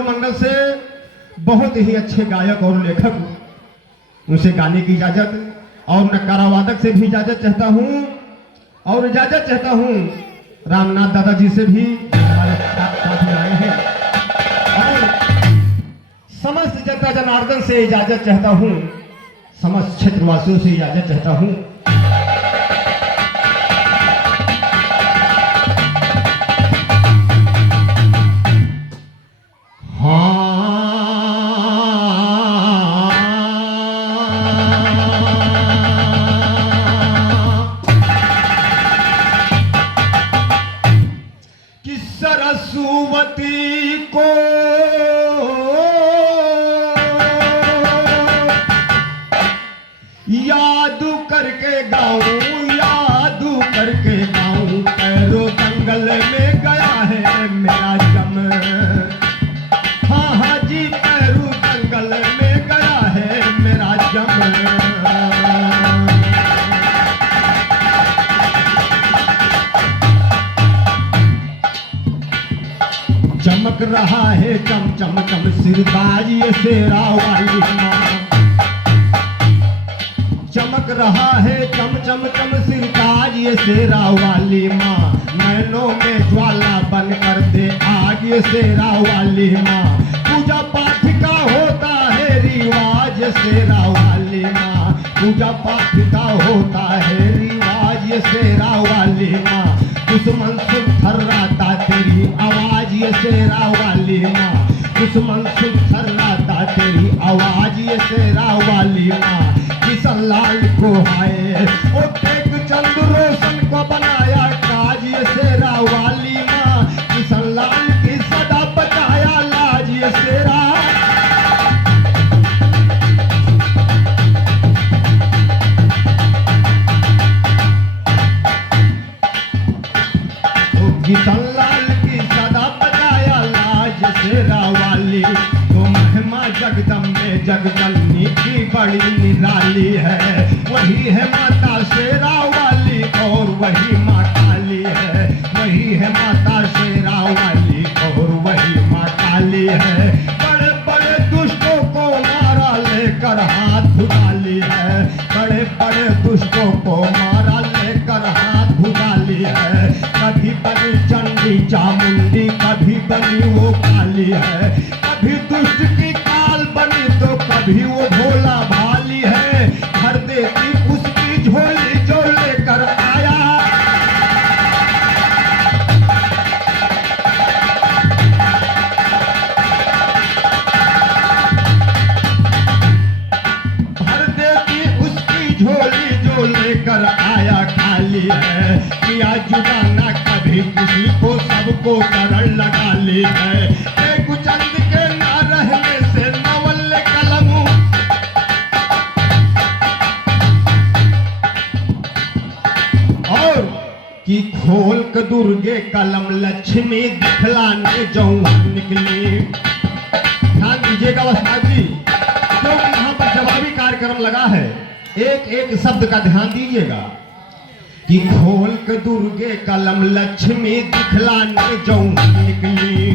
मल्लू मंगल से बहुत ही अच्छे गायक और लेखक, उनसे गाने की इजाजत और नकारा वादक से भी इजाजत चाहता हूं और इजाजत चाहता हूं रामनाथ दादाजी से भी हमारे साथ आए हैं और समस्त जनता जनार्दन से इजाजत चाहता हूं, समस्त क्षेत्रवासियों से इजाजत चाहता हूं। सरस्वती को याद करके गाऊं, याद करके गाऊं, पैरों दंगल में गया है मेरा जम। हाँ हाँ जी, पैरों दंगल में गया है मेरा जम। चमक रहा है चम चम चम सिरताज ये शेरा वाली माँ, चमक रहा है चम चम चम सिरताज ये शेरा वाली माँ, नैनों में ज्वाला बन कर दे आग ये शेरा वाली माँ। पूजा पाठ का होता है रिवाज शेरा वाली माँ, पूजा पाठ का होता है रिवाज ये शेरा वाली माँ। दुश्मन सुन थर्राता तेरी आवाज ये शेरा वाली माँ, दुश्मन सुन थर्राता तेरी आवाज ये शेरा वाली माँ। किशन लाल को हाय ओ टेक चंद रोशन को बनाया काज ये शेरा वाली माँ, किशन लाल की सदा बचाया लाज ये शेरा। किशन लाल की सदा बचाया लाज शेरा वाली, तो महिमा जगदम्बे जगदलनी की बड़ी निराली है। वही है माता शेरा वाली और वही माँ काली है, वही है माता शेरा वाली और वही माँ काली है। बड़े बड़े दुष्टों को मारा लेकर हाथ भुजाली है, बड़े बड़े दुष्टों को मारा लेकर हाथ भुजाली है। कभी बनी चंडी चामुंडी, कभी बनी वो काली है, कभी दुष्ट की काल बनी तो कभी वो भोला भाली है। भर देती उसकी झोली जो लेकर आया, भर देती उसकी झोली जो लेकर आया खाली है। किया जुदा ना कभी किसी को, सबको करण लगा ली है। एक चंद के ना रहने से नवल कलम, और कि खोल के दुर्गे कलम लक्ष्मी दिखलाने जौहर निकली। ध्यान दीजिएगा वस्ताद जी, क्योंकि यहाँ पर जवाबी कार्यक्रम लगा है, एक एक शब्द का ध्यान दीजिएगा। कि खोल के दुर्गे कलम लक्ष्मी दिखलाने जौहर निकली,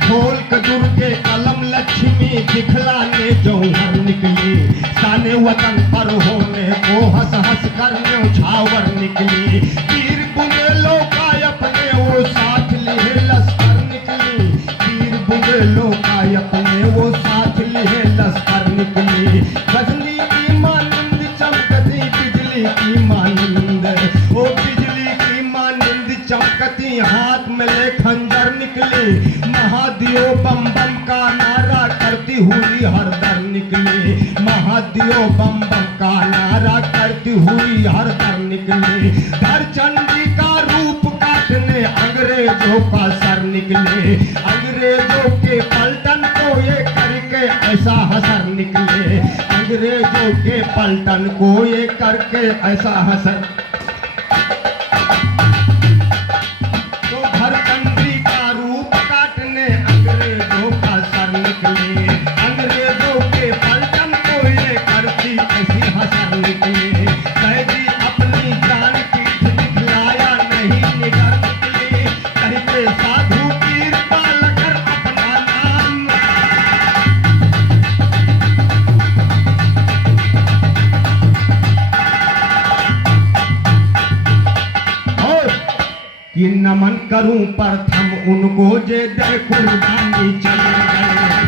खोल के दुर्गे कलम लक्ष्मी दिखलाने जौहर निकली। साने वतन पर होने को हंस हंस कर न्यौछावर निकली। तीर बुंदेलों का अपने वो साथ लिए लश्कर निकली, तीर बुंदेलों का अपने वो साथ लिए लश्कर निकली। गजनी की मानंद चमकती बिजली की मानंद, ओ बिजली की मानंद चमकती हाथ में ले खंजर निकली। महादेव बम बम का नारा करती हुई हरदर निकली, महादेव बम बम का नारा करती हुई हरदर निकली। धर चंडी का रूप काटने अंग्रेजों का सर निकले, अंग्रेजों के पलटन को ये करके ऐसा हसर निकले, अंग्रेजों के पलटन को ये करके ऐसा हसर। तो धर चंडी का रूप काटने अंग्रेजों का सर निकले, अंग्रेजों के पलटन को ये करती ऐसी हसर निकले। कैदी अपनी जान पीठ दिखलाया नहीं निगर निकली, कहते साधु पीर पालकर अपना नमन करूं प्रथम उनको जे दे कुर्बानी चले गए।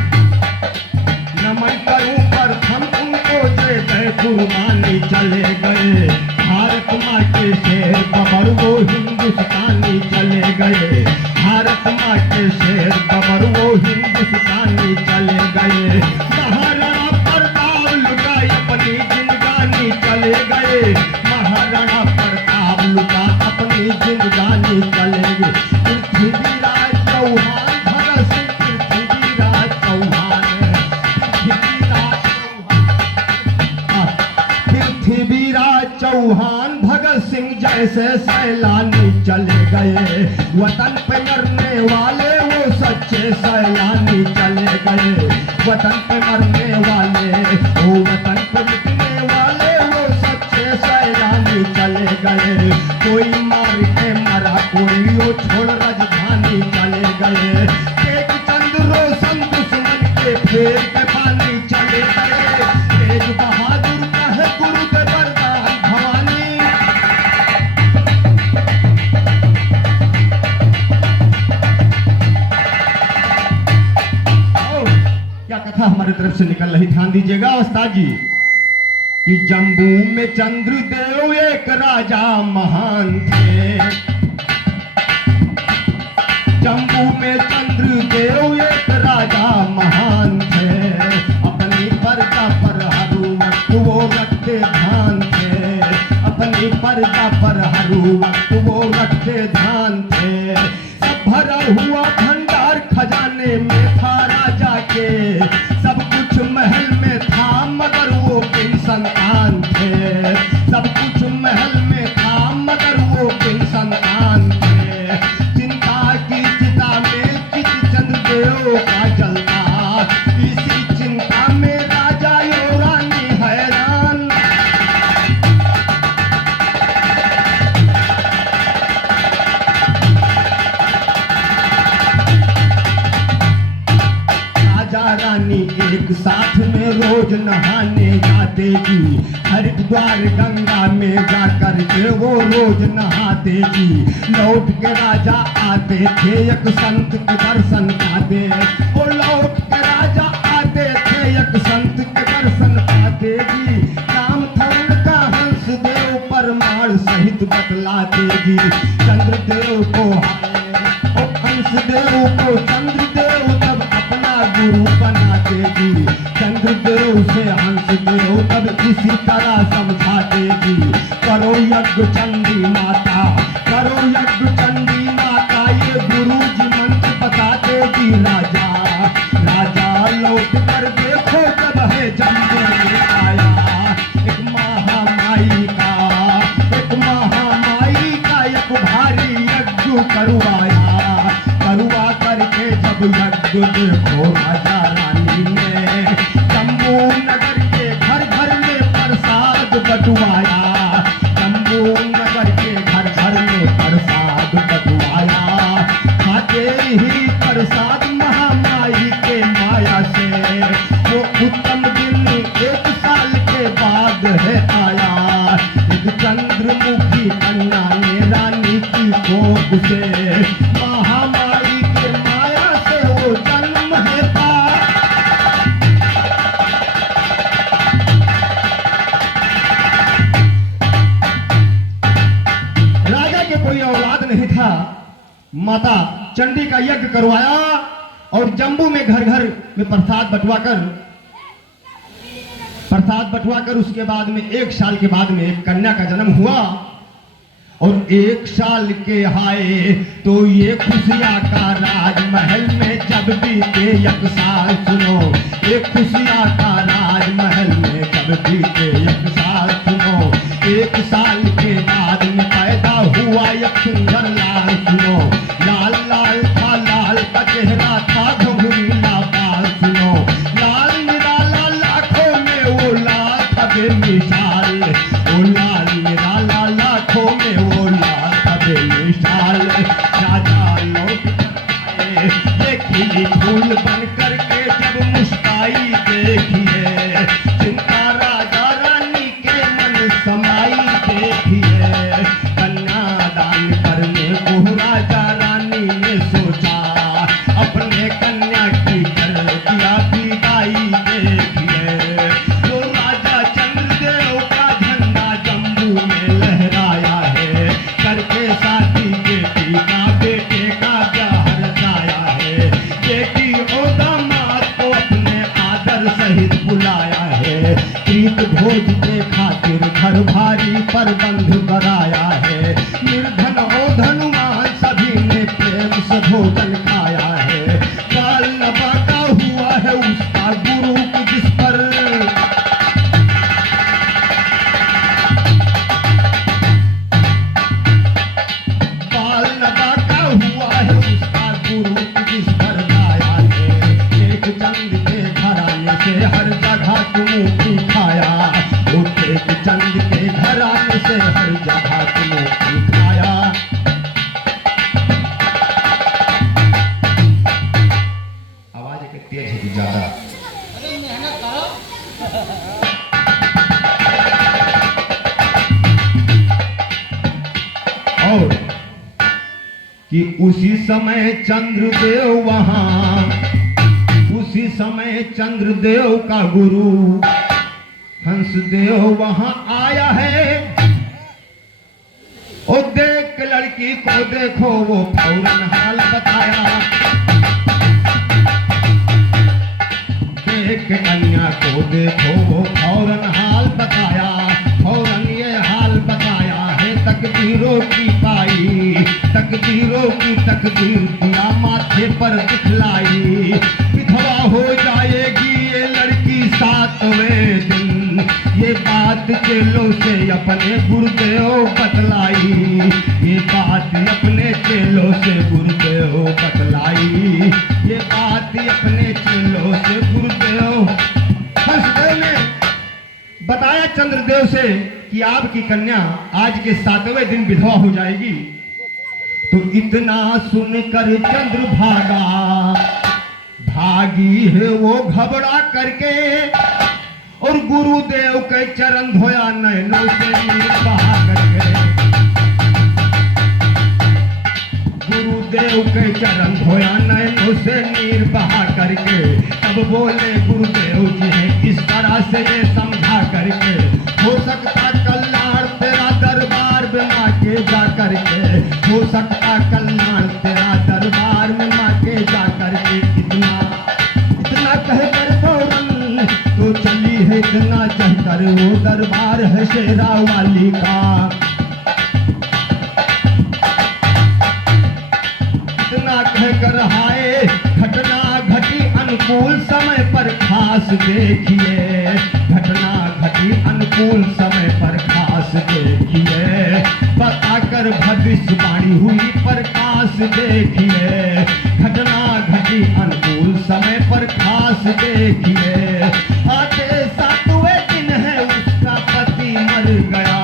नमन करूं प्रथम उनको जे दे कुर्बानी चले गए। भारत माँ के शेर बबर वो हिंदुस्तानी चले गए। भारत माँ के शेर बबर वो हिंदुस्तानी चले गए। महाराणा प्रताप लुटाई अपनी जिंदगानी चले गए। महाराणा प्रताप लुटा अपनी जिंदगानी चले गए। पृथ्वीराज चौहान भगत सिंह पृथ्वीराज चौहान पृथ्वीराज चौहान भगत सिंह जैसे सैलानी चले गए। वतन पे मरने वाले वो सच्चे सैलानी चले गए। वतन पे मरने वाले वो वतन पे मिटने वाले वो सच्चे सैलानी चले गए। कोई मार के मरा कोई वो छोड़ राजधानी चले गए। एक चंद रोशन दुश्मन के फेर के पानी चले गए। तेज बहादुर का है गुरु के वरदान भवानी। क्या कथा हमारे तरफ से निकल रही, ध्यान दीजिएगा उस्ताद जी। कि जम्बू में चंद्रदेव एक राजा महान थे। जम्बू में चंद्रदेव एक राजा महान थे। अपनी प्रजा पर हर वक्त वो रखते ध्यान थे। अपनी प्रजा पर हर वक्त वो रखते ध्यान थे। सब भरा हुआ भंडार खजाने में था राजा के। सब कुछ महल में था मगर वो बिन संतान थे। सब कुछ महल में था मगर वो बिन संतान थे। चिंता की चिता में चित चंद्रदेव का जलता। इसी चिंता में राजा यो रानी हैरान। राजा रानी एक साथ में रोज नहाने जाते जी। हरिद्वार गंगा में जाकर के वो रोज नहाते जी। लौट के राजा आते थे एक संत के दर्शन पाते। वो लौट के राजा आते थे एक संत के दर्शन पाते जी। नाम था उनका हंसदेव परमार सहित बतलाते जी। चंद्रदेव को हंसदेव को चंद्रदेव तब अपना गुरु बनाते जी। चंद्रदेव से हंसदेव तब इसी तरह समझाते जी। करो यज्ञ चंडी माता, करो यज्ञ चंडी माता, ये गुरु जी मंत्र बताते जी। राजा राजा लौट कर देखो जब है जम्बू में आया। एक महामाई का एक भारी यज्ञ करवाया। करवा करके जब यज्ञ देखो राजा रानी ने जम्बू नगर के घर घर में प्रसाद बटवाया। जम्बू नगर के घर घर में प्रसाद बटवाया। खाते ही प्रसाद महामाई के माया से वो उत्तम दिन एक साल के बाद है आया। एक चंद्रमुखी कन्या ने रानी की कोख से महामाई के माया से वो जन्म है पाया। राजा के कोई औलाद नहीं था। माता चंडी का यज्ञ करवाया और जम्बू में घर घर में प्रसाद बंटवाकर उसके बाद में एक साल के बाद में एक कन्या का जन्म हुआ। और एक साल के आए तो ये खुशियां का राजमहल में जब बीते एक साल। सुनो एक खुशियां का राजमहल में जब बीते एक साल। सुनो एक साल के बाद में पैदा हुआ एक सुंदर लाल। सुनो लाल लाल था, लाल का चेहरा था, घुंघरीला बाल। सुनो लाल निराला लाखों में वो लाल था बेमिसाल। वो लाल निराला लाखों में वो लाल था बेमिसाल। राजा लौट आए ये खिली फूल बन करके जब मुस्काई देखिए। चिंता राजा रानी के मन समाई देखिए। कन्यादान करने को राजा कन्या की कर दिया विदाई देखिए। तो राजा चंद्रदेव का झंडा जम्मू में लहराया है, करके शादी बेटी का बेटे का ब्याह रचाया है। बेटी और दामाद को अपने आदर सहित बुलाया है, प्रीत भोज के खातिर घर भारी प्रबंध कराया है। निर्धन और धनुमान सभी ने प्रेम से भोजन खाया है। काल नवाका हुआ है उसका गुरु की जिस पर काल नवाका हुआ है उसका गुरु की जिस पर गाया है। एक चंद के घराने से हर जगह तुम खाया, एक चंद के घराने से हर जगह तुम खाया। आवाज एक तेज है ज्यादा। और कि उसी समय चंद्रदेव वहां, उसी समय चंद्रदेव का गुरु हंसदेव वहां आया है। और देख लड़की को देखो वो फौरन हाल बताया, देख कन्या को देखो वो फौरन हाल बताया। फौरन ये हाल बताया है तकदीरों की पाई, तकदीरों की तकदीर दिया माथे पर दिखलाई। विधवा हो जाएगी ये लड़की 7वें दिन, ये बात चेलों से अपने गुरुदेव बतलाई, ये बात अपने चेलों से गुरुदेव बतलाई, ये बात अपने चेलों से गुरुदेव। हंसदेव ने बताया चंद्रदेव से कि आपकी कन्या आज के 7वें दिन विधवा हो जाएगी। तो इतना सुनकर चंद्र भागा, भागी है वो घबरा करके, और गुरुदेव के चरण धोया नैनों से नीर बहा करके। गुरुदेव के चरण धोया नैनों से नीर बहा करके। तब बोले गुरुदेव जी ने इस तरह से ये समझा करके, हो सकता कल्याण तेरा दरबार में माँ के जा करके, हो सकता कल्याण तेरा दरबार में माँ के जा करके। इतना इतना कहकर फौरन तो चली है, इतना कहकर वो दरबार है शेरा वाली का। इतना कहकर हाय घटना घटी अनुकूल समय पर खास देखिए, घटना घटी अनुकूल समय पर खास देखिए। बताकर भविष्यवाणी हुई प्रकाश देखिए, घटना घटी अनुकूल समय पर खास देखिए। आते 7वें दिन है उसका पति मर गया,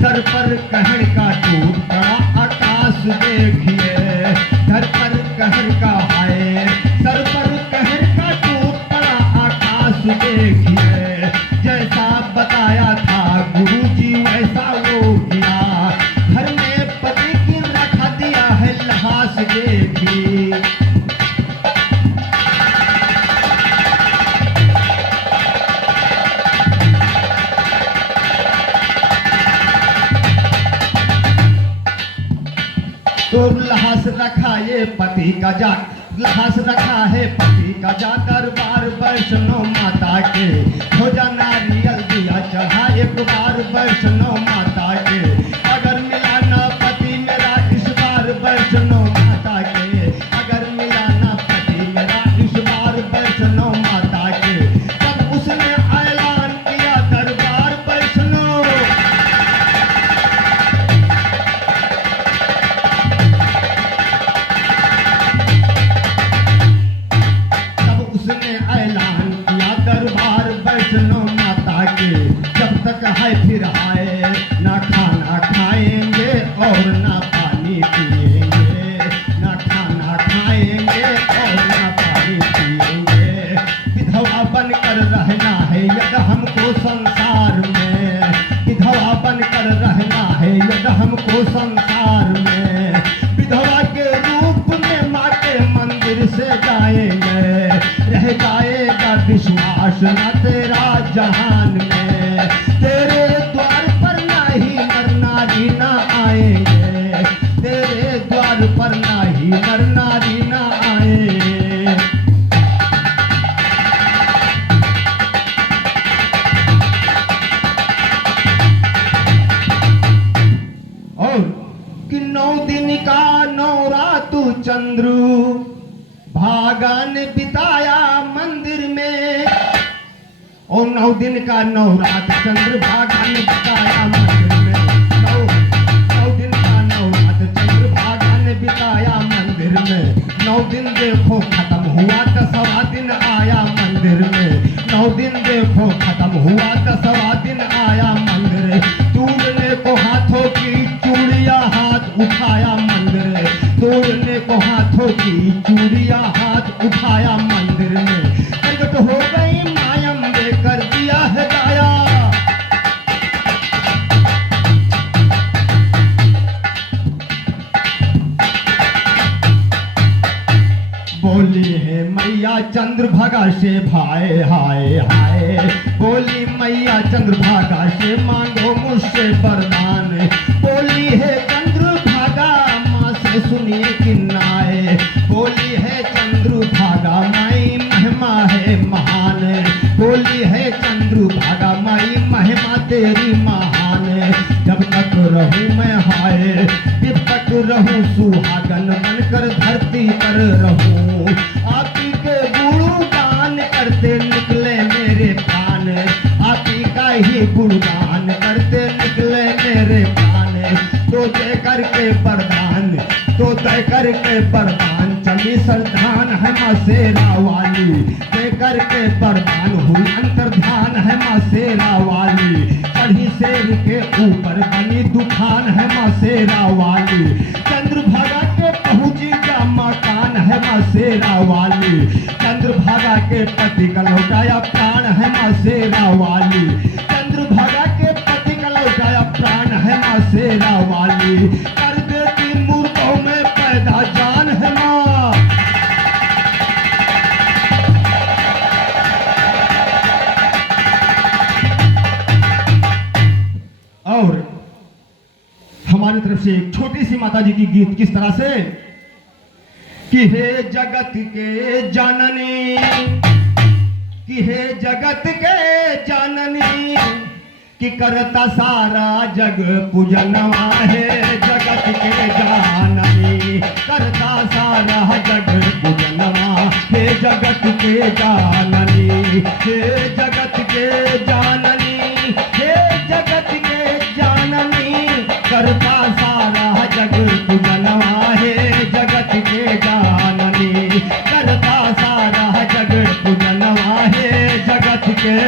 सर पर कहर का टूट पड़ा आकाश देखिए। घर पर कहर का हाय, सर पर कहर का टूट पड़ा आकाश देखिए। जैसा बताया था गुरुजी वैसा वो किया, घर में पति की रखा दिया है लहास देखिए। तो लहास रखा ये पति का जा, लहास रखा है पति का जा दरबार वैष्णो माता के। खोजा नारियल दिया चढ़ा एक बार वैष्णो माता के। अगर मिला ना पति मेरा इस बार वैष्णो माता के, अगर मिला ना पति मेरा इस बार वैष्णो माता के। तब उसने ऐलान किया दरबार वैष्णो, उसने ऐलान किया दरबार वैष्णो माता के। जब तक है फिर आए न आएंगे, रह जाएगा विश्वास न तेरा जहान में। तेरे द्वार पर नाही नर नारी ना आएंगे, तेरे द्वार पर नाही नर नारी ना आए। और कि 9 दिन का 9 रात चंद्र भागा ने बिताया मंदिर में, और 9 दिन का 9 रात चंद्र भागा ने बिताया मंदिर में। 9 दिन का 9 रात चंद्र भागा ने बिताया मंदिर में। 9 दिन देखो खत्म हुआ 10वां दिन आया मंदिर में। 9 दिन देखो खत्म हुआ 10वां दिन आया मंदिर। तोड़ने को हाथों की चूड़िया हाथ उठाया मंदिर, तोड़ने को हाथों की चूड़िया हाथ उठाया मंदिर में। प्रकट हो गई मायम कर दिया है गाया। बोली है मैया चंद्रभागा से भाई हाय हाय, बोली मैया चंद्रभागा से मांगो मुझसे वरदान। बोली है चंद्रभागा माँ से सुनिए किन्नाए, बोली है चंद्रभागा माई महिमा है महान। बोली है चंद्रभागा माई महिमा तेरी महान। जब तक रहूं मैं हाय, जब तक रहूं सुहागन बनकर धरती पर रहूं। आप ही के गुणगान करते निकले मेरे प्राण, आप ही का ही गुणगान करते निकले मेरे प्राण। तो तय करके वरदान, तो तय करके वरदान चली सरदान है माँ शेरा वाली। तय करके वरदान हुई अंतर्धान है माँ शेरा वाली। चढ़ी शेर के ऊपर बनी दुकान है माँ शेरा वाली। चंद्रभागा के पहुंची का मकान है माँ शेरा वाली। चंद्रभागा के पति का लौटाया प्राण है माँ शेरा वाली। चंद्रभागा के पति का लौटाया प्राण है माँ शेरा वाली। कर देती मूर्खों में पैदा जान है माँ। और हमारी तरफ से एक छोटी सी माता जी की गीत किस तरह से कि हे जगत के जाननी, कि हे जगत के जाननी, कि करता सारा जग पूजनवा है। जगत के जाननी करता सारा जग पूजनवा, हे जगत के जाननी, हे जगत के जाननी, हे जगत के जाननी, करता सारा जग पूजनवा है। जगत के जाननी करता सारा जग पूजनवा है। जगत के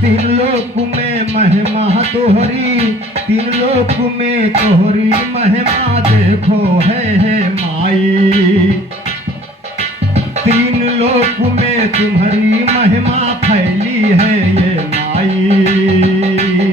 तीन लोक में महिमा तोहरी, तीन लोक में तोहरी महिमा देखो है माई। तीन लोक में तुम्हारी महिमा फैली है ये माई।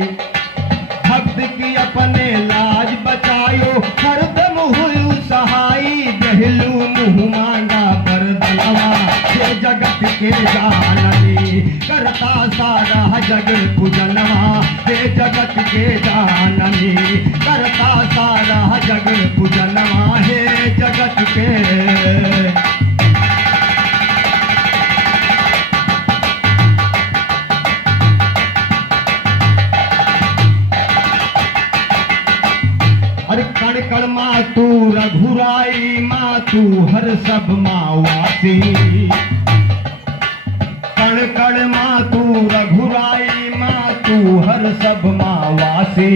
भक्त की अपने लाज बचायो हरदम हुई सहाई। दहलू मुँह मांगा बरदलवा, ये जगत के जाननी करता सारा जग पूजनवा। हे जगत के जाननी करता सारा जग पूजनवा। हे जगत के कण कण माँ तू रघुराई, माँ तू हर सब मावासी। कण कण माँ तू रघुराई, माँ तू हर सब मावासी।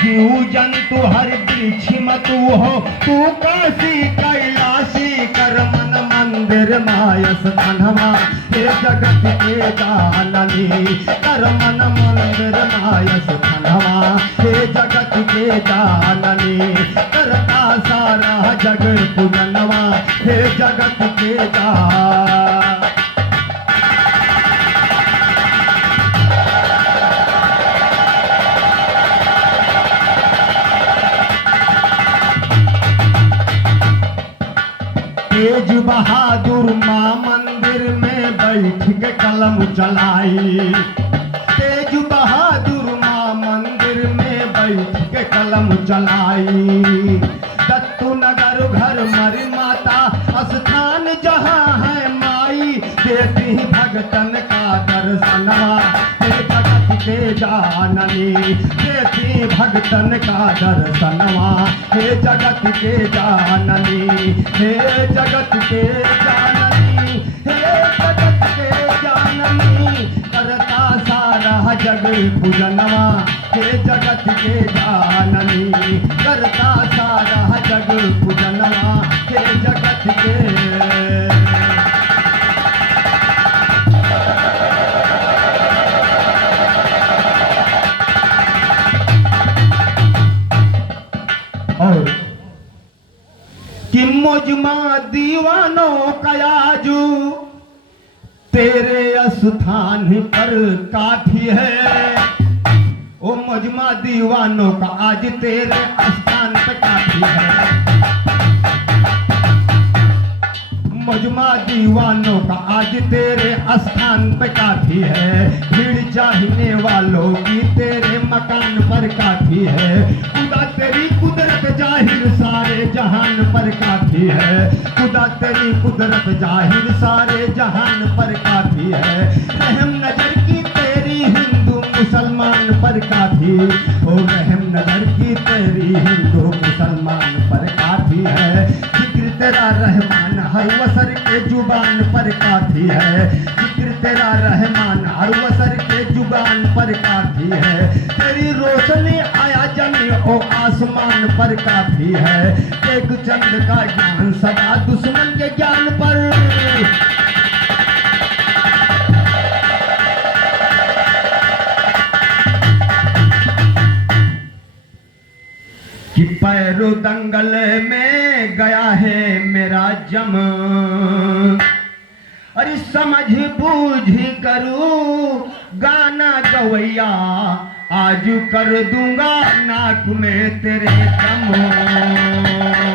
जीव जंतु हर वृक्ष तू हो, तू काशी कैलाशी। कर मन मंदिर मायस धनवा, हे जगत के जाननी। कर मन मंदिर मायस धनवा, हे जगत के जाननी। करता सारा जग पूजनवा, हे जगत के तेज बहादुर माँ मंदिर में बैठ के कलम चलाई। तेज बहादुर माँ मंदिर में बैठ के कलम चलाई। दत्तू नगर घर मरी माता स्थान जहाँ है माई, देती भगतन का दर्शनवा हे जगत के जाननी। देती भगतन का दर्शनवा हे जगत के जाननी। हे जगत के जाननी, हे जगत के जाननी, करता सारा जग पूजनवा हे जगत के जाननी। करता सारा जग पूजनवा हे जगत के। और कि मुझमा दीवानों का आजू तेरे स्थान पर काफी है। ओ मुझमा दीवानों का आज तेरे स्थान पर काफी है। मुझमा दीवानों का आज तेरे स्थान पे काफी है। भीड़ चाहने वालों की तेरे मकान पर काफी है। खुदा तेरी कुदरत जाहिर सारे जहान पर काफी है। खुदा तेरी कुदरत जाहिर सारे जहान पर काफी है। रहम नजर की तेरी हिंदू मुसलमान पर काफी। ओ रहम नजर की तेरी हिंदू मुसलमान पर काफी है। जिक्र तेरा रहमान हर वसर के जुबान पर काफी है। जिक्र तेरा रहमान हर वसर के जुबान पर काफी है। तेरी रोशनी आया जमी ओ आसमान पर काफी है। एक चंद का ज्ञान सदा दुश्मन के ज्ञान पर। कि पैरो दंगल में गया है मेरा जम, अरे समझ बूझ करूं गाना गवैया, आज कर दूंगा नाक में तेरे दम।